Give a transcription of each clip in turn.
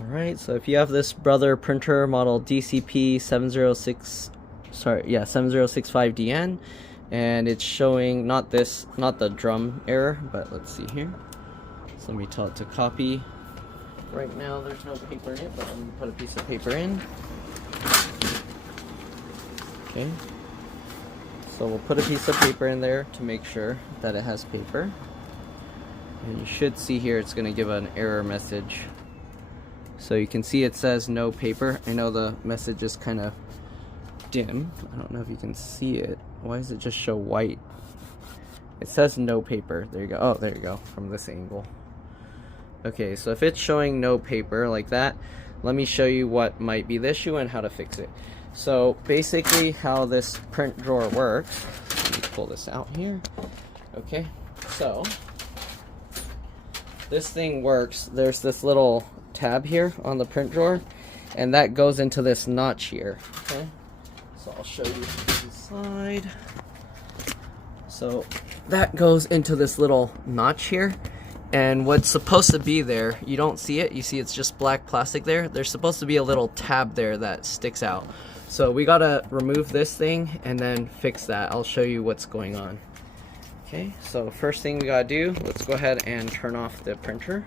Alright, so if you have this Brother printer model DCP-7065DN, and it's showing not the drum error, but let's see here. So let me tell it to copy. Right now there's no paper in it, but let me put a piece of paper in. Okay. So we'll put a piece of paper in there to make sure that it has paper. And you should see here it's going to give an error message. So you can see it says no paper. I know the message is kind of dim. I don't know if you can see it. Why does it just show white? It says no paper. There you go. Oh, there you go, from this angle. Okay, so if it's showing no paper like that, let me show you what might be the issue and how to fix it. So basically how this print drawer works, let me pull this out here. Okay, so this thing works. There's this little tab here on the print drawer, and that goes into this notch here. Okay, so I'll show you inside. So that goes into this little notch here, and what's supposed to be there, you don't see it. You see it's just black plastic there. There's supposed to be a little tab there that sticks out. So we gotta remove this thing and then fix that. I'll show you what's going on. Okay, so first thing we gotta do, let's go ahead and turn off the printer.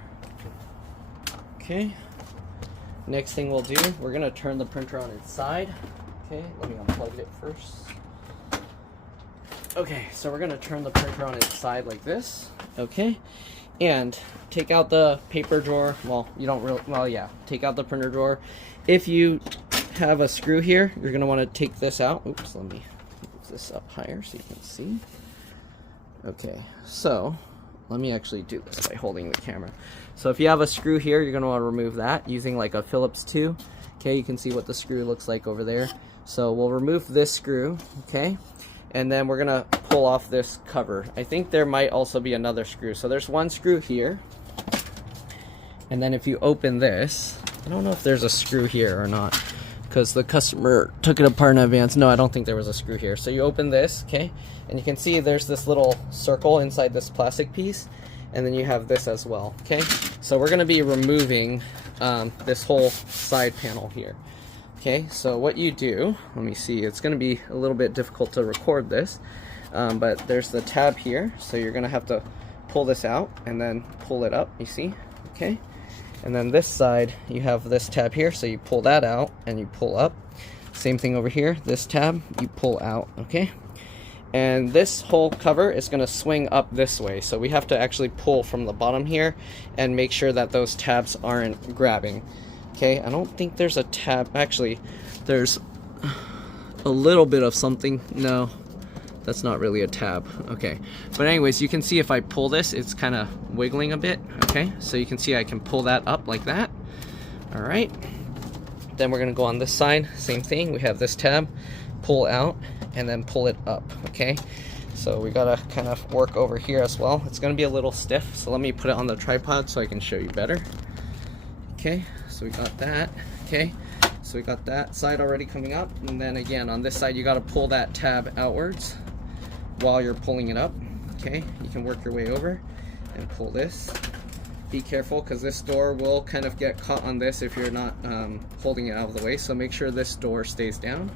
Okay, next thing we'll do, we're gonna turn the printer on its side. Okay, let me unplug it first. Okay, so we're gonna turn the printer on its side like this. Okay, and take out the paper drawer. Well, you don't really, well, yeah, take out the printer drawer. If you have a screw here, you're gonna want to take this out. Oops, let me move this up higher so you can see. Okay, so let me actually do this by holding the camera. So if you have a screw here, you're gonna want to remove that using like a Phillips 2. Okay, you can see what the screw looks like over there. So we'll remove this screw, okay, and then we're gonna pull off this cover. I think there might also be another screw. So there's one screw here, and then if you open this, I don't know if there's a screw here or not, because the customer took it apart in advance. No, I don't think there was a screw here. So you open this, okay, and you can see there's this little circle inside this plastic piece, and then you have this as well. Okay, so we're going to be removing this whole side panel here. Okay, so what you do, let me see, it's going to be a little bit difficult to record this, but there's the tab here, so you're going to have to pull this out and then pull it up, you see. Okay, and then this side, you have this tab here, so you pull that out and you pull up. Same thing over here, this tab, you pull out, okay? And this whole cover is gonna swing up this way, so we have to actually pull from the bottom here and make sure that those tabs aren't grabbing. Okay, I don't think there's a tab, actually, there's a little bit of something, no. That's not really a tab. Okay, but anyways, you can see if I pull this, it's kind of wiggling a bit. Okay, so you can see I can pull that up like that. All right, then we're gonna go on this side, same thing. We have this tab, pull out and then pull it up. Okay, so we gotta kind of work over here as well. It's gonna be a little stiff, so let me put it on the tripod so I can show you better. Okay, so we got that. Okay, so we got that side already coming up, and then again on this side you got to pull that tab outwards while you're pulling it up. Okay, you can work your way over and pull this. Be careful, because this door will kind of get caught on this if you're not holding it out of the way, so make sure this door stays down,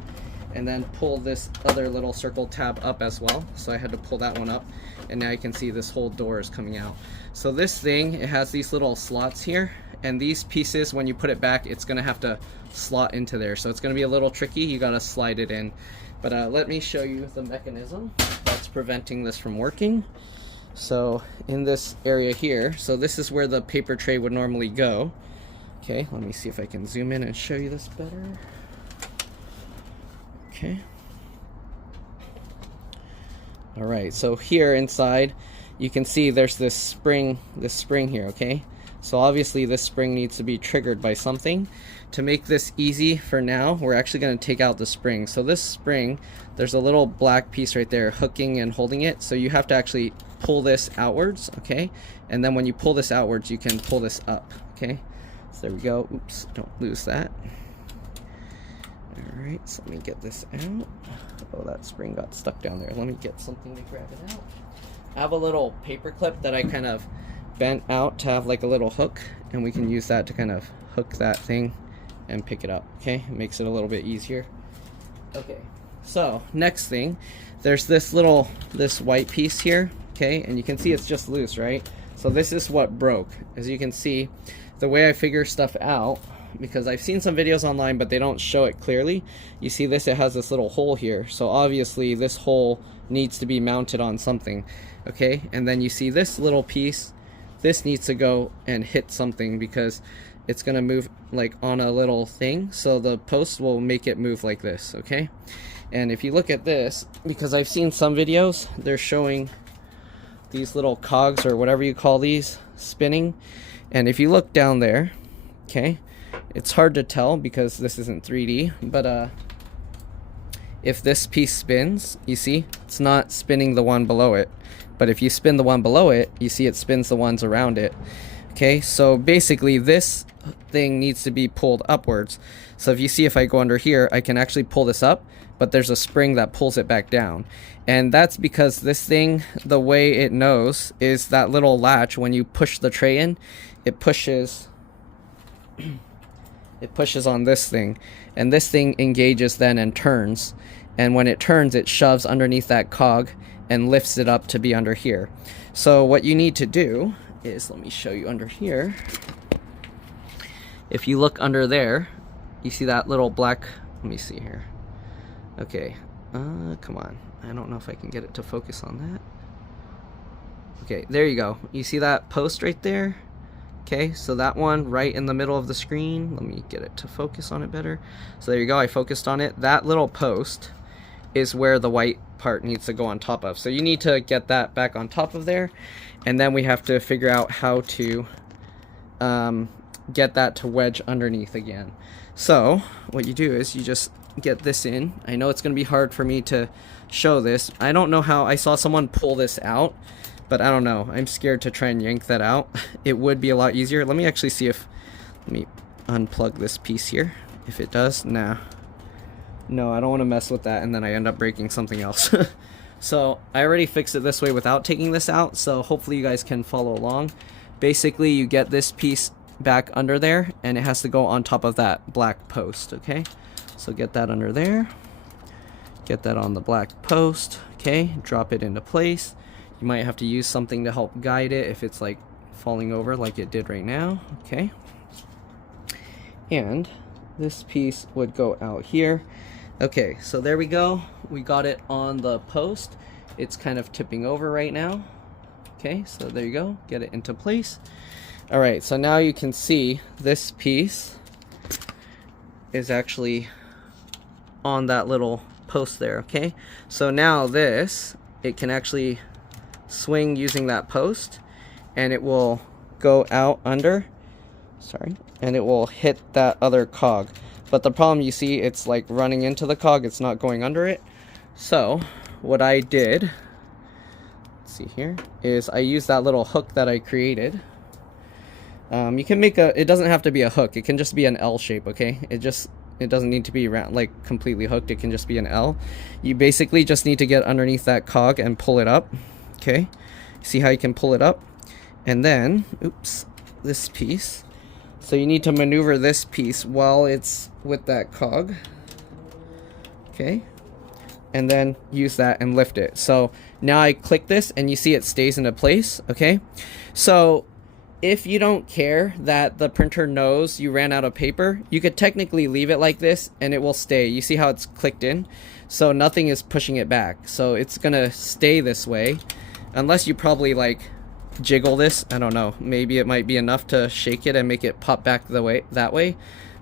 and then pull this other little circle tab up as well. So I had to pull that one up, and now you can see this whole door is coming out. So this thing, it has these little slots here, and these pieces, when you put it back, it's gonna have to slot into there, so it's gonna be a little tricky. You gotta slide it in, but let me show you the mechanism that's preventing this from working. So in this area here, so this is where the paper tray would normally go. Okay, let me see if I can zoom in and show you this better. Okay, all right, so here inside you can see there's this spring here. Okay, so obviously this spring needs to be triggered by something. To make this easy for now, we're actually going to take out the spring. So this spring, there's a little black piece right there hooking and holding it, so you have to actually pull this outwards. Okay, and then when you pull this outwards, you can pull this up. Okay, so there we go. Oops, don't lose that. All right, so let me get this out. Oh, that spring got stuck down there. Let me get something to grab it out. I have a little paper clip that I kind of bent out to have like a little hook, and we can use that to kind of hook that thing and pick it up. Okay, it makes it a little bit easier. Okay, so next thing, there's this white piece here. Okay, and you can see it's just loose, right? So this is what broke. As you can see, the way I figure stuff out, because I've seen some videos online but they don't show it clearly, you see this, it has this little hole here, so obviously this hole needs to be mounted on something. Okay, and then you see this little piece, this needs to go and hit something because it's gonna move like on a little thing, so the post will make it move like this. Okay, and if you look at this, because I've seen some videos, they're showing these little cogs or whatever you call these spinning, and if you look down there, okay, it's hard to tell because this isn't 3D, but if this piece spins, you see it's not spinning the one below it, but if you spin the one below it, you see it spins the ones around it. Okay, so basically this thing needs to be pulled upwards. So if you see, if I go under here, I can actually pull this up, but there's a spring that pulls it back down. And that's because this thing, the way it knows is that little latch, when you push the tray in, it pushes on this thing, and this thing engages then and turns, and when it turns, it shoves underneath that cog and lifts it up to be under here. So what you need to do is, let me show you under here. If you look under there, you see that little black, let me see here. Okay, come on, I don't know if I can get it to focus on that. Okay, there you go. You see that post right there? Okay, so that one right in the middle of the screen, let me get it to focus on it better. So there you go, I focused on it. That little post is where the white part needs to go on top of. So you need to get that back on top of there, and then we have to figure out how to get that to wedge underneath again. So what you do is you just get this in. I know it's going to be hard for me to show this. I don't know how. I saw someone pull this out, but I don't know. I'm scared to try and yank that out. It would be a lot easier. Let me actually see if, let me unplug this piece here. If it does, nah. No, I don't want to mess with that and then I end up breaking something else. So I already fixed it this way without taking this out, so hopefully you guys can follow along. Basically, you get this piece back under there and it has to go on top of that black post. Okay, so get that under there, get that on the black post. Okay, drop it into place. You might have to use something to help guide it if it's like falling over like it did right now. Okay, and this piece would go out here. Okay, so there we go. We got it on the post. It's kind of tipping over right now. Okay, so there you go. Get it into place. All right, so now you can see this piece is actually on that little post there. Okay, so now this, it can actually swing using that post, and it will go out under, and it will hit that other cog. But the problem, you see, it's like running into the cog, it's not going under it. So what I did, let's see here, is I used that little hook that I created. You can make it doesn't have to be a hook, it can just be an L shape. Okay, it doesn't need to be like completely hooked, it can just be an L. You basically just need to get underneath that cog and pull it up. Okay, see how you can pull it up, and then oops, this piece, so you need to maneuver this piece while it's with that cog. Okay, and then use that and lift it. So now I click this and you see it stays into place. Okay, so if you don't care that the printer knows you ran out of paper, you could technically leave it like this and it will stay. You see how it's clicked in? So nothing is pushing it back. So it's gonna stay this way, unless you probably like jiggle this. I don't know, maybe it might be enough to shake it and make it pop back that way.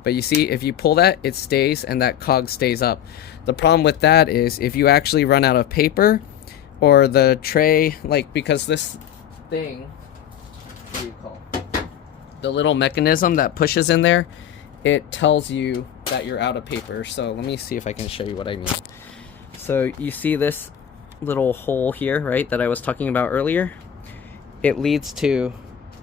But you see, if you pull that, it stays and that cog stays up. The problem with that is if you actually run out of paper, or the tray, like, because this thing, what do you call it? The little mechanism that pushes in there, it tells you that you're out of paper. So let me see if I can show you what I mean. So you see this little hole here, right, that I was talking about earlier? It leads to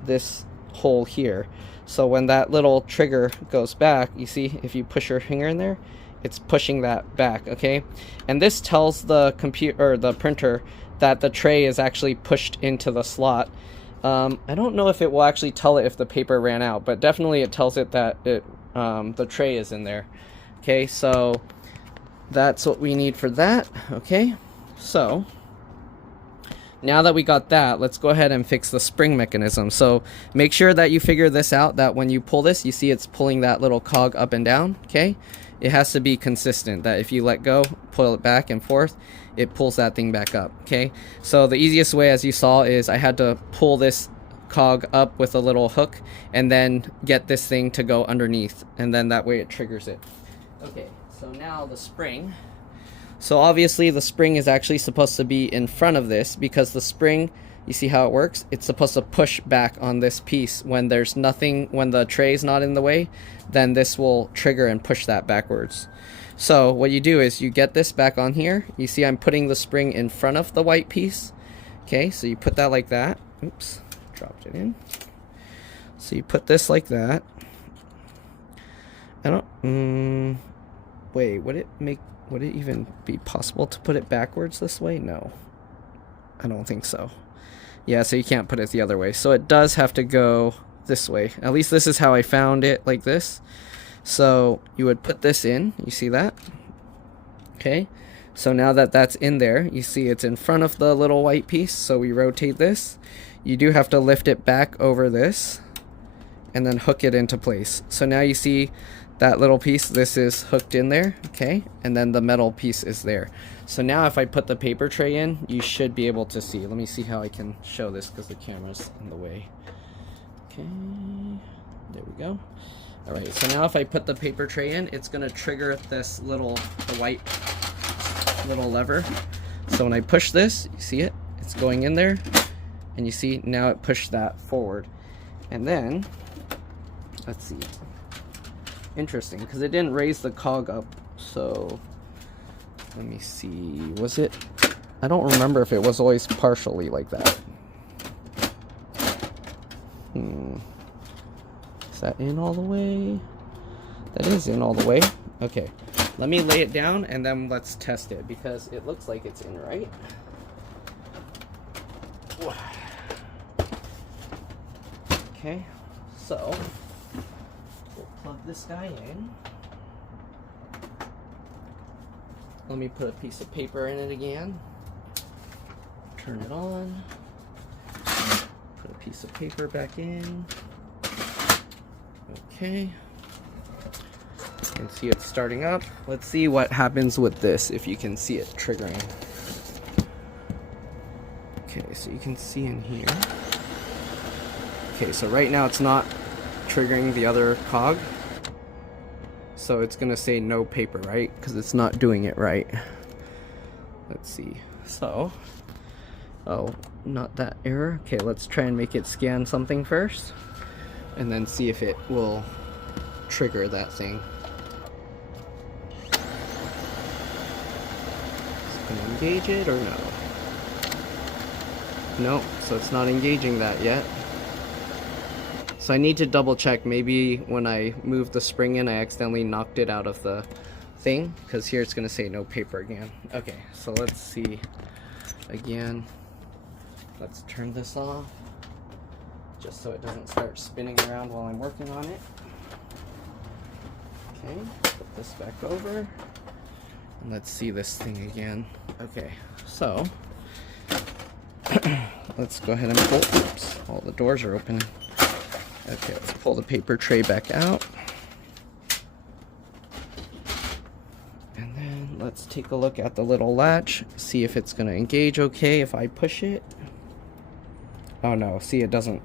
this hole here. So when that little trigger goes back, you see, if you push your finger in there, it's pushing that back. Okay, and this tells the computer or the printer that the tray is actually pushed into the slot. I don't know if it will actually tell it if the paper ran out, but definitely it tells it that the tray is in there. Okay, so that's what we need for that. Okay, so now that we got that, let's go ahead and fix the spring mechanism. So make sure that you figure this out, that when you pull this, you see it's pulling that little cog up and down. Okay, it has to be consistent, that if you let go, pull it back and forth, it pulls that thing back up. Okay, so the easiest way, as you saw, is I had to pull this cog up with a little hook and then get this thing to go underneath, and then that way it triggers it. Okay, so now the spring. So obviously the spring is actually supposed to be in front of this, because the spring, you see how it works? It's supposed to push back on this piece when there's nothing, when the tray is not in the way, then this will trigger and push that backwards. So what you do is you get this back on here. You see I'm putting the spring in front of the white piece. Okay, so you put that like that. Oops, dropped it in. So you put this like that. I don't, wait, would it even be possible to put it backwards this way? No, I don't think so. Yeah, so you can't put it the other way. So it does have to go this way. At least this is how I found it, like this. So you would put this in, you see that? Okay, so now that that's in there, you see it's in front of the little white piece, so we rotate this. You do have to lift it back over this and then hook it into place. So now you see that little piece, this is hooked in there, okay? And then the metal piece is there. So now if I put the paper tray in, you should be able to see. Let me see how I can show this because the camera's in the way. Okay, there we go. All right, so now if I put the paper tray in, it's gonna trigger this little white little lever. So when I push this, you see it? It's going in there, and you see now it pushed that forward. And then, let's see. Interesting, because it didn't raise the cog up. So let me see. Was it? I don't remember if it was always partially like that. Is that in all the way? That is in all the way. Okay, let me lay it down and then let's test it, because it looks like it's in, right? Okay, so we'll plug this guy in. Let me put a piece of paper in it again. Turn it on. Put a piece of paper back in. Okay. You can see it starting up. Let's see what happens with this, if you can see it triggering. Okay, so you can see in here. Okay, so right now it's not triggering the other cog. So it's gonna say no paper, right? Because it's not doing it right. Let's see. So, oh, not that error. Okay, let's try and make it scan something first, and then see if it will trigger that thing. Is it gonna engage it or no? No, so it's not engaging that yet. So I need to double check. Maybe when I moved the spring in, I accidentally knocked it out of the thing, because here it's going to say no paper again. Okay, so let's see again. Let's turn this off, just so it doesn't start spinning around while I'm working on it. Okay, put this back over, and let's see this thing again. Okay, so let's go ahead and pull. Oops, all the doors are opening. Okay, let's pull the paper tray back out. And then let's take a look at the little latch, see if it's going to engage okay if I push it. Oh no, see, it doesn't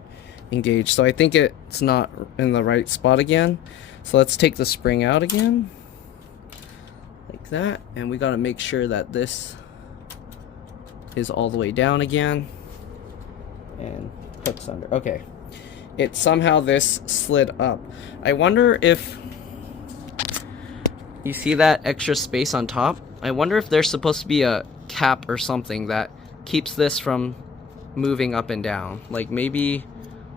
engage. So I think it's not in the right spot again. So let's take the spring out again, like that. And we got to make sure that this is all the way down again. And hooks under. Okay. It somehow this slid up. I wonder if you see that extra space on top. I wonder if there's supposed to be a cap or something that keeps this from moving up and down. Like maybe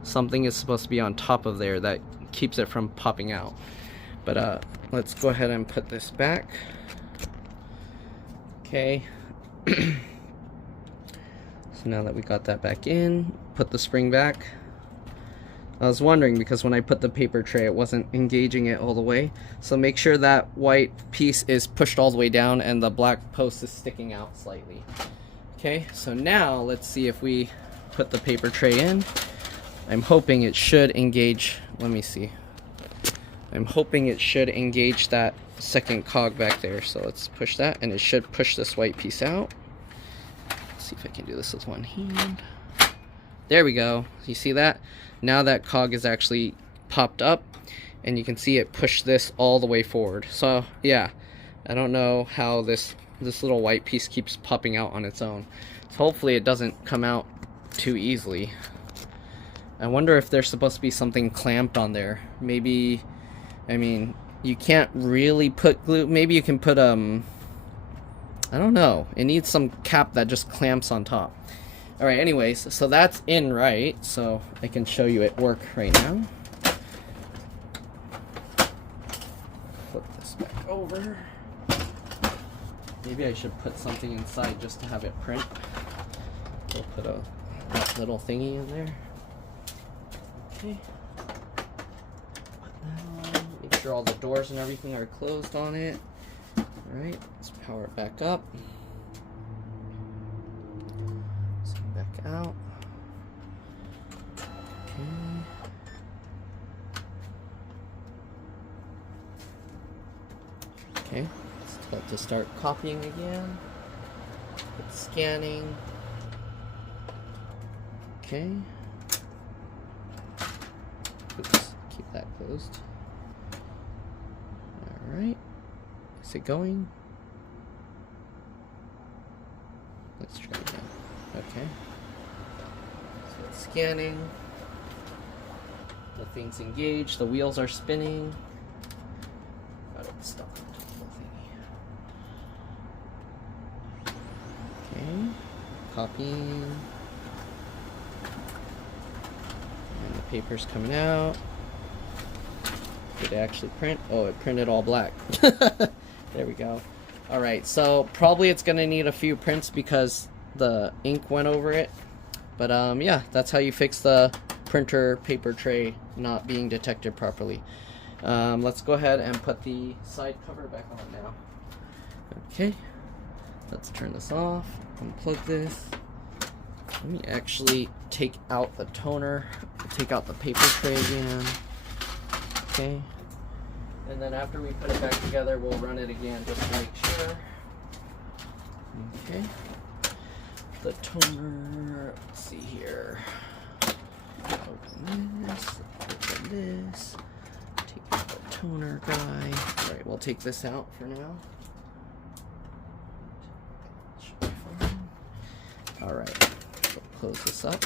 something is supposed to be on top of there that keeps it from popping out. But let's go ahead and put this back. So now that we got that back in, put the spring back. I was wondering because when I put the paper tray, it wasn't engaging it all the way. So make sure that white piece is pushed all the way down and the black post is sticking out slightly. Okay, so now let's see if we put the paper tray in. I'm hoping it should engage. Let me see. I'm hoping it should engage that second cog back there. So let's push that, and it should push this white piece out. Let's see if I can do this with one hand. There we go. You see that? Now that cog is actually popped up, and you can see it push this all the way forward. So yeah, I don't know how this little white piece keeps popping out on its own. So hopefully it doesn't come out too easily. I wonder if there's supposed to be something clamped on there. Maybe, I mean, you can't really put glue. Maybe you can put I don't know. It needs some cap that just clamps on top. Alright, anyways, so that's in right, so I can show you it work right now. Flip this back over. Maybe I should put something inside just to have it print. We'll put a little thingy in there. Okay. Put that on. Make sure all the doors and everything are closed on it. Alright, let's power it back up. Back out. Okay, let's tell it to start copying again. It's scanning. Okay. Oops, keep that closed. Alright. Is it going? Let's try again. Okay. So it's scanning. The thing's engaged. The wheels are spinning. Got it stuck on top of the thingy. Okay. Copying. And the paper's coming out. Did it actually print? Oh, it printed all black. There we go. Alright, so probably it's going to need a few prints because the ink went over it. But yeah, that's how you fix the printer paper tray not being detected properly. Let's go ahead and put the side cover back on now. Okay, let's turn this off, unplug this. Let me actually take out the toner, take out the paper tray again. Okay, and then after we put it back together, we'll run it again just to make sure. Okay, the toner, let's see here. Open this, take out the toner guy. Alright, we'll take this out for now. Alright, so close this up,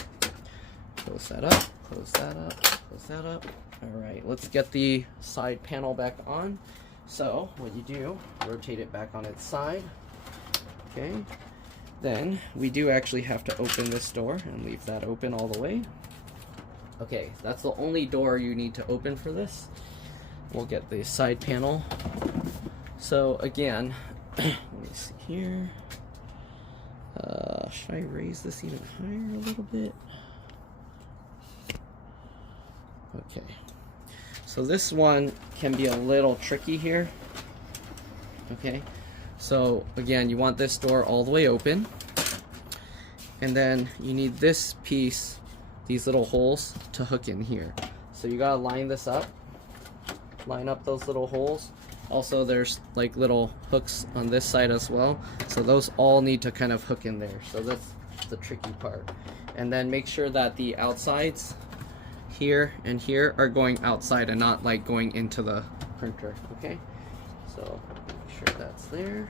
close that up, close that up, close that up. Alright, let's get the side panel back on. So, what you do, rotate it back on its side. Okay, then we do actually have to open this door and leave that open all the way. Okay, that's the only door you need to open for this. We'll get the side panel. So again, let me see here. Should I raise this even higher a little bit? Okay, so this one can be a little tricky here. Okay, so again, you want this door all the way open, and then you need this piece, these little holes, to hook in here. So you gotta line this up, line up those little holes. Also, there's like little hooks on this side as well, so those all need to kind of hook in there. So that's the tricky part. And then make sure that the outsides here and here are going outside and not like going into the printer. Okay, so make sure that's there,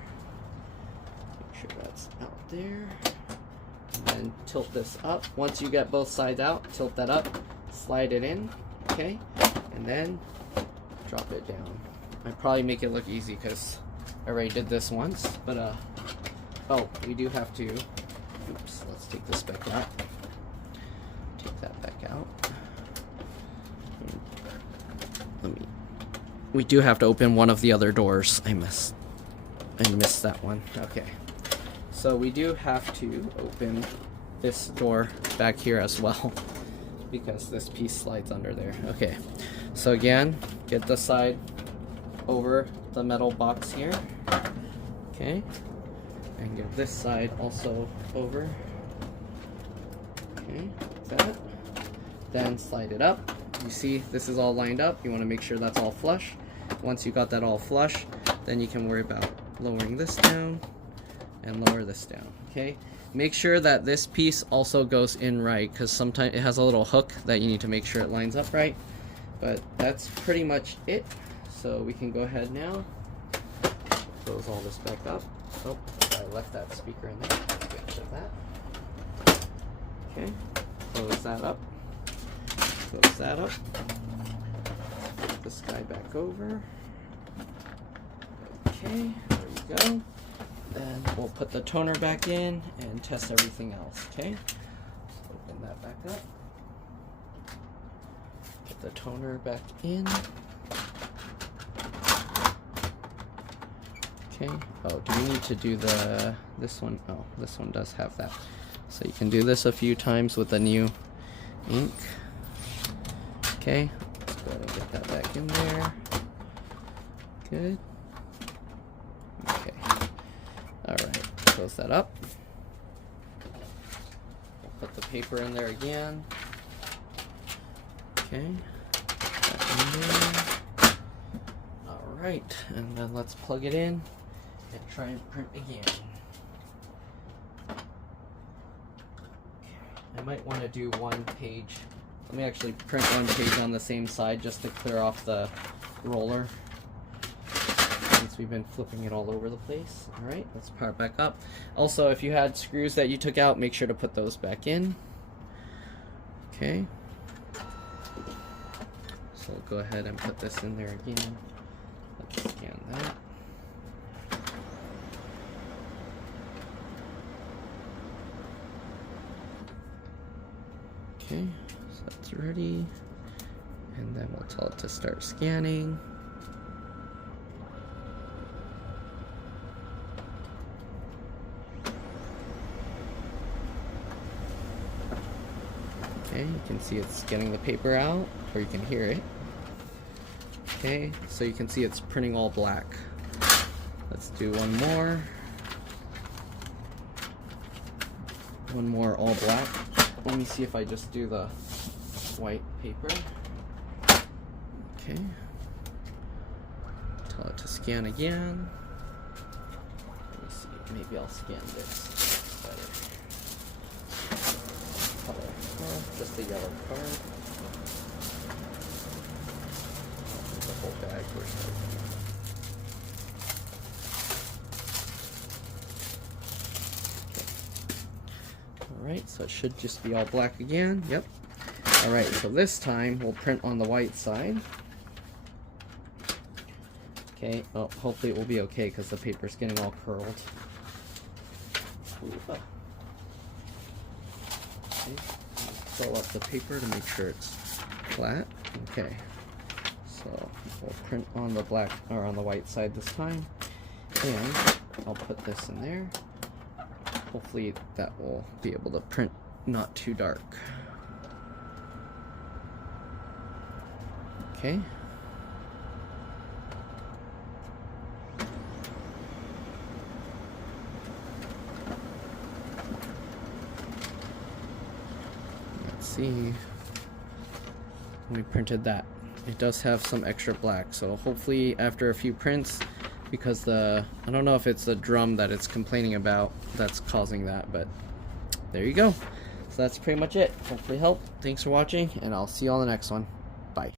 make sure that's out there, and then tilt this up. Once you get both sides out, tilt that up, slide it in, okay, and then drop it down. I probably make it look easy because I already did this once, but oh, we do have to, oops, let's take this back out, take that back out. We do have to open one of the other doors. I missed that one. Okay, so we do have to open this door back here as well because this piece slides under there. Okay, so again, get the side over the metal box here. Okay, and get this side also over. Okay, like that. Then slide it up. You see this is all lined up. You want to make sure that's all flush. Once you got that all flush, then you can worry about lowering this down and lower this down. Okay, make sure that this piece also goes in right, because sometimes it has a little hook that you need to make sure it lines up right. But that's pretty much it. So we can go ahead now, close all this back up. Oh, I left that speaker in there. Get rid of that. Okay, close that up. Close that up. Put this guy back over. Okay, there we go. Then we'll put the toner back in and test everything else. Okay, open that back up. Put the toner back in. Okay. Oh, do we need to do this one? Oh, this one does have that. So you can do this a few times with the new ink. Okay, let's go ahead and get that back in there. Good. Okay. Alright, close that up. We'll put the paper in there again. Okay. That in there. Alright, and then let's plug it in and try and print again. I might want to do one page. Let me actually print one page on the same side just to clear off the roller, since we've been flipping it all over the place. Alright, let's power it back up. Also, if you had screws that you took out, make sure to put those back in. Okay. So we'll go ahead and put this in there again. Let's scan that. Okay, so that's ready, and then we'll tell it to start scanning. Okay, you can see it's getting the paper out, or you can hear it. Okay, so you can see it's printing all black. Let's do one more. One more all black. Let me see if I just do the white paper. Okay. Tell it to scan again. Let me see. Maybe I'll scan this better. Color. Oh, just the yellow card. The whole bag. Where's everything? Alright, so it should just be all black again. Yep. Alright, so this time we'll print on the white side. Okay, well, hopefully it will be okay because the paper's getting all curled. Okay, fill up the paper to make sure it's flat. Okay, so we'll print on the black, or on the white side this time. And I'll put this in there. Hopefully that will be able to print not too dark. Okay. Let's see. We printed that. It does have some extra black, so hopefully after a few prints, because I don't know if it's the drum that it's complaining about that's causing that, but there you go. So that's pretty much it. Hopefully helped. Thanks for watching, and I'll see you on the next one.